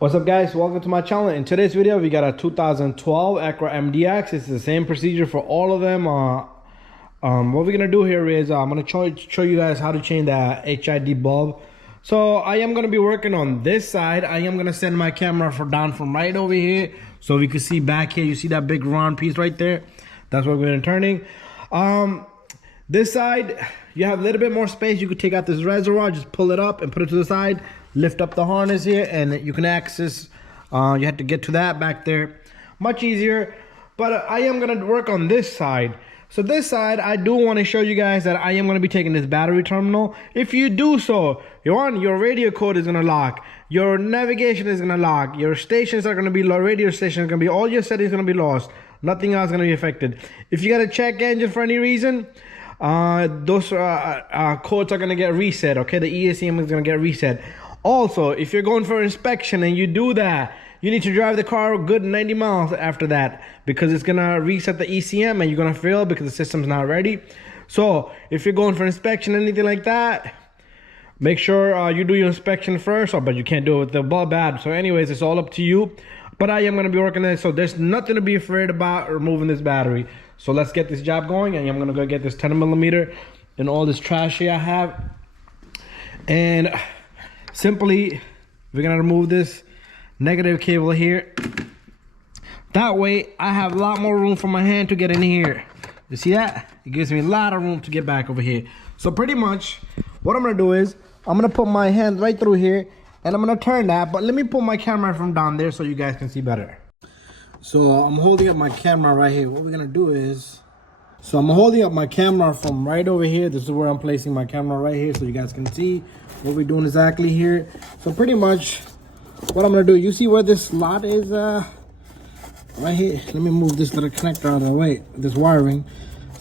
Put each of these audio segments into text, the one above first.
What's up, guys? Welcome to my channel. In today's video we got a 2012 ACURA MDX. It's the same procedure for all of them. What we're gonna do here is I'm gonna show you guys how to change the HID bulb. So I am gonna be working on this side. I am gonna send my camera down from right over here so we can see back here. You see that big round piece right there? That's what we're gonna turning. This side you have a little bit more space. You could take out this reservoir, just pull it up and put it to the side, lift up the harness here, and you can access. You have to get to that back there, much easier. But I am gonna work on this side. So this side, I do want to show you guys that I am going to be taking this battery terminal. If you do so, your radio code is going to lock, your navigation is going to lock, your stations are going to be low, radio stations are going to be, all your settings are going to be lost, nothing else is going to be affected. If you got a check engine for any reason, those codes are going to get reset. Okay, the ESCM is going to get reset. Also, if you're going for inspection and you do that, you need to drive the car a good 90 miles after that, because it's gonna reset the ECM and you're gonna fail because the system's not ready. So if you're going for inspection, anything like that, make sure you do your inspection first. But you can't do it with the bulb bad. So anyways, it's all up to you. But I am gonna be working on it, so there's nothing to be afraid about removing this battery. So let's get this job going, and I'm gonna go get this 10mm and all this trash here I have. And simply, we're gonna remove this negative cable here. That way I have a lot more room for my hand to get in here. You see that? It gives me a lot of room to get back over here. So pretty much what I'm gonna do is I'm gonna put my hand right through here and I'm gonna turn that, but let me put my camera from down there so you guys can see better. So I'm holding up my camera right here. What we're gonna do is, so I'm holding up my camera from right over here. This is where I'm placing my camera right here so you guys can see what we're doing exactly here. So pretty much what I'm gonna do, you see where this slot is, right here. Let me move this little connector out of the way, this wiring.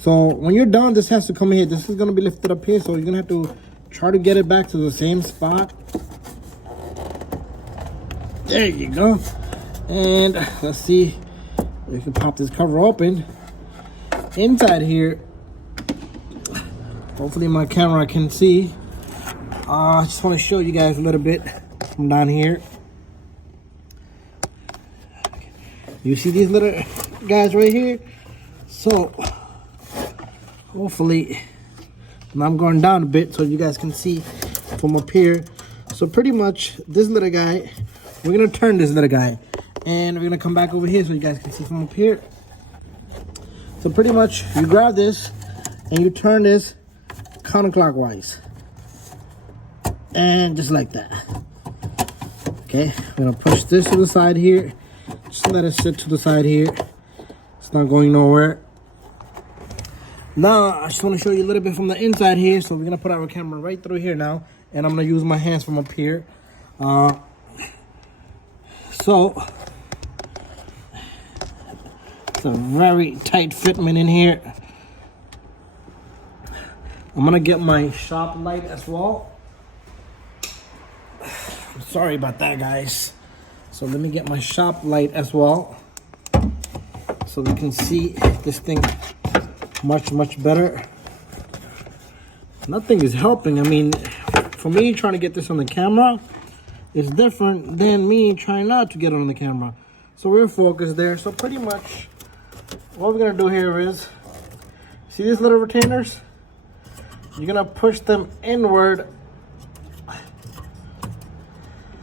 So when you're done, this has to come here. This is gonna be lifted up here, so you're gonna have to try to get it back to the same spot. There you go. And let's see, we can pop this cover open. Inside here, hopefully my camera can see. I just want to show you guys a little bit from down here. You see these little guys right here? So hopefully, and I'm going down a bit so you guys can see from up here. So pretty much this little guy, we're gonna turn this little guy and we're gonna come back over here so you guys can see from up here. So pretty much you grab this and you turn this counterclockwise and just like that. Okay, I'm gonna push this to the side here. Just let it sit to the side here. It's not going nowhere. Now, I just want to show you a little bit from the inside here. So we're going to put our camera right through here now. And I'm going to use my hands from up here. So, it's a very tight fitment in here. I'm going to get my shop light as well. I'm sorry about that, guys. So let me get my shop light as well so we can see this thing much better. Nothing is helping. I mean, for me trying to get this on the camera is different than me trying not to get it on the camera. So we're focused there. So pretty much what we're gonna do here is, see these little retainers? You're gonna push them inward.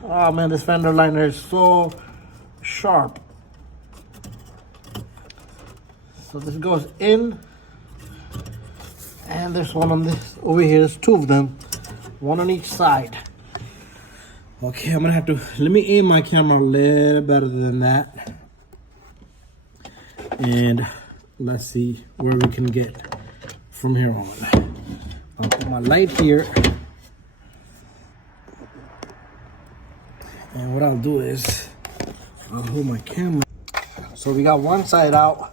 Oh man, this fender liner is so sharp. So this goes in, and there's one on this over here. There's two of them, one on each side. Okay, I'm gonna have to, let me aim my camera a little better than that. And let's see where we can get from here on. I'll put my light here. And what I'll do is, I'll hold my camera. So we got one side out,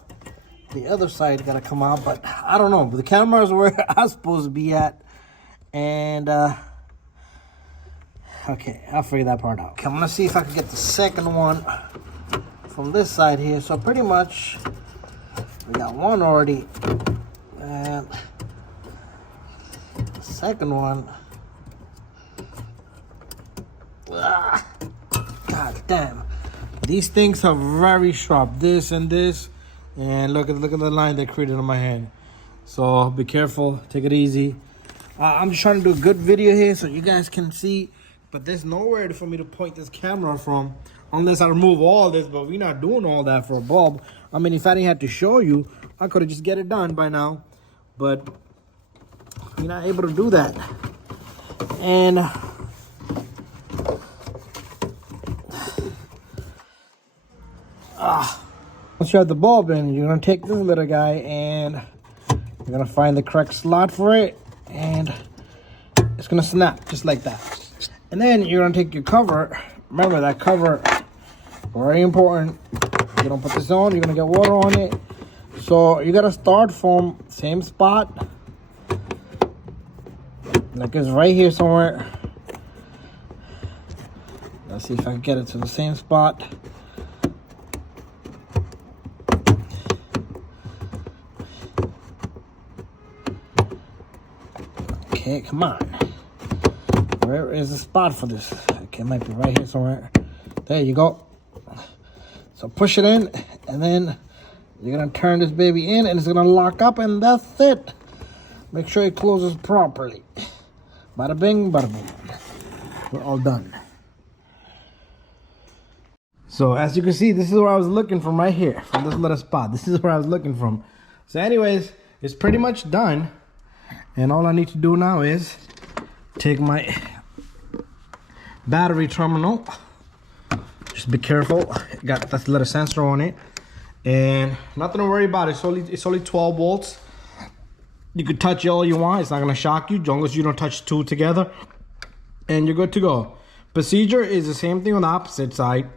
the other side gotta come out, but I don't know. The camera is where I'm supposed to be at. And, okay, I'll figure that part out. Okay, I'm gonna see if I can get the second one from this side here. So pretty much, we got one already. And the second one, God God damn. These things are very sharp. This and this. And look at the line they created on my hand. So be careful. Take it easy. I'm just trying to do a good video here so you guys can see. But there's nowhere for me to point this camera from unless I remove all this. But we're not doing all that for a bulb. I mean, if I didn't have to show you, I could have just get it done by now. But we're not able to do that. And once you have the bulb in, you're gonna take this little guy and you're gonna find the correct slot for it, and it's gonna snap just like that. And then you're gonna take your cover. Remember that cover, very important. You don't put this on, you're gonna get water on it. So you gotta start from same spot, like it's right here somewhere. Let's see if I can get it to the same spot. Okay, come on. Where is the spot for this? Okay, it might be right here somewhere. There you go. So push it in, and then you're gonna turn this baby in, and it's gonna lock up, and that's it. Make sure it closes properly. Bada bing, bada boom. We're all done. So as you can see, this is where I was looking from right here, from this little spot. This is where I was looking from. So anyways, it's pretty much done. And all I need to do now is take my battery terminal. Just be careful. Got that little sensor on it. And nothing to worry about. It's only 12 volts. You could touch it all you want. It's not gonna shock you, as long as you don't touch two together. And you're good to go. Procedure is the same thing on the opposite side.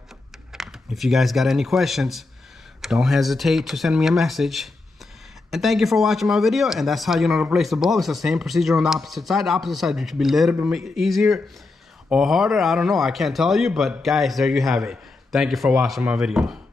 If you guys got any questions, don't hesitate to send me a message. And thank you for watching my video. And that's how you know to replace the bulb. It's the same procedure on the opposite side. The opposite side should be a little bit easier or harder. I don't know. I can't tell you. But guys, there you have it. Thank you for watching my video.